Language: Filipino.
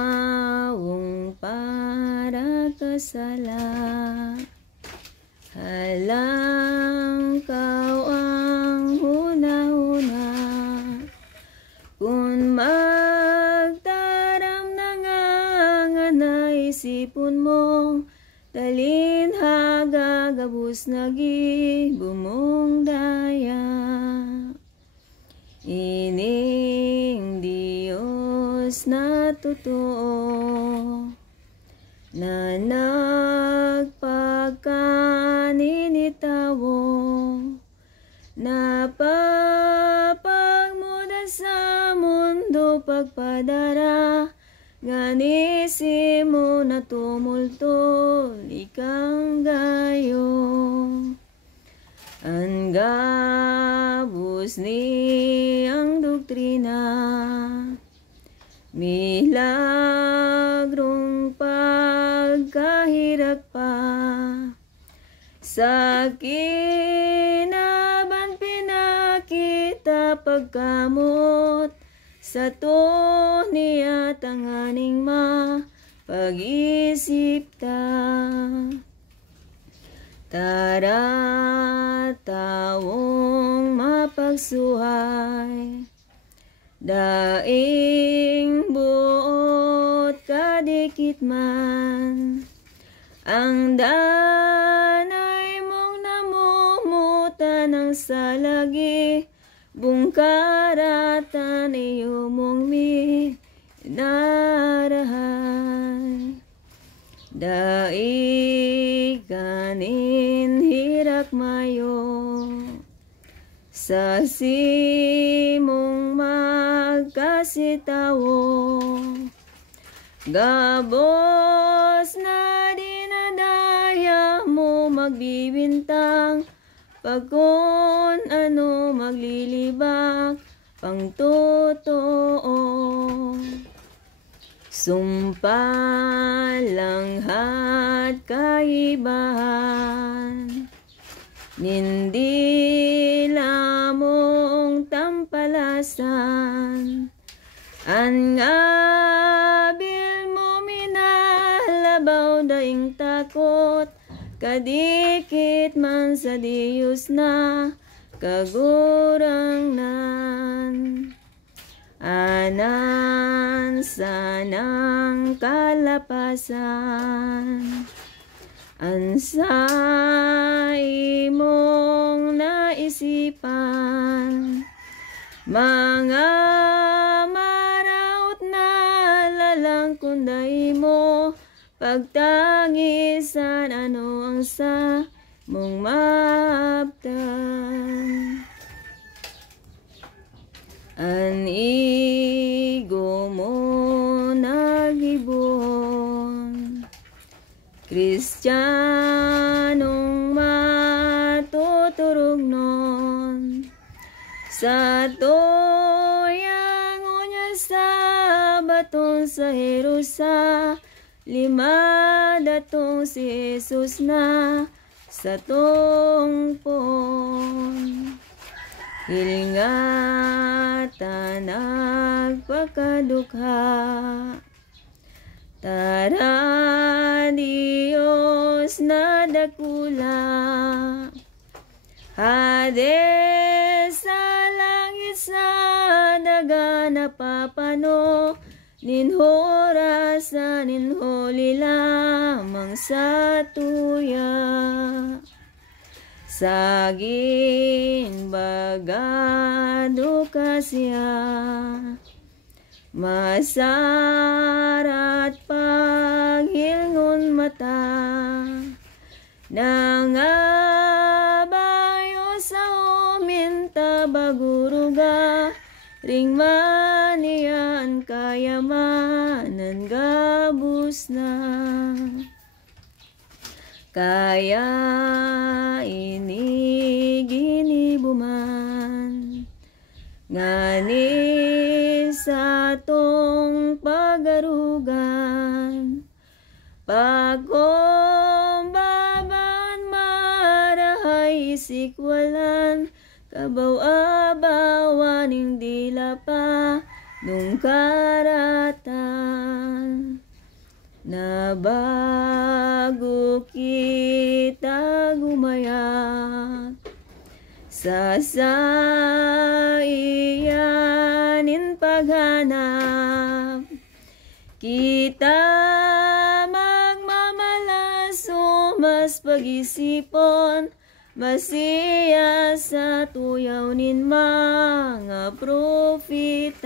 Utawong para kasala, halang kau ang huna-huna. Kung magtaram na nga naisipon mo, talin hagagabos nagi bumong daya. Ining Diyos na totoo, na nagpagkaninitawo, napapagmuda sa mundo pagpadara, ganisi mo na tumulto ikang gayo. Ang gabos ni ang doktrina, milagrong pagkahirak pa, sa kinaban pinakita pagkamot, sa to niya tanganing pag-isip ta. Tara tawong mapagsuhay, daing buot kadikit man, ang danay mong namumutan ng salagi, bungkaratan iyo mong minarahay. Daig kanin hirak mayo, sa simong magkasitawo, gabos na dinadaya mo magbibintang, pagkon ano maglilibak pang totoo. Sumpalanghat kaibahan, nindi lamong tampalasan, an ngabil mo minalabaw daing takot, kadikit man sa Diyos na kagurangnan. Anan sanang kalapasan, ansa imong naisipan, mga maraot na lalang kunday mo, pagtangisan ano ang sa mong maabtan. An igo mo nagibon, Kristiyanong matuturog nun, sa toyang unya sa baton sa Jerusalem, datong si Jesus na sa tongpon. Hilngata nagpakadukha, tara Diyos na dakula, Hades sa langit sa daga napapano, ninhora sa ninholi lamang sa tuya. Saging bagado ka siya, masarat paghilngon mata, nangabayo sa uminta baguruga, ring manian kayamanan gabus na. Kaya ini ginibuman, ngani sa tong pagarugan, pagkumbaban marahay isikwalan, kabaw-abawaning nung karatan, na bago kita gumayak sa saiyanin paghanap, kita magmamalas o mas pag-isipon, masiya sa tuyaw nin mga profitas.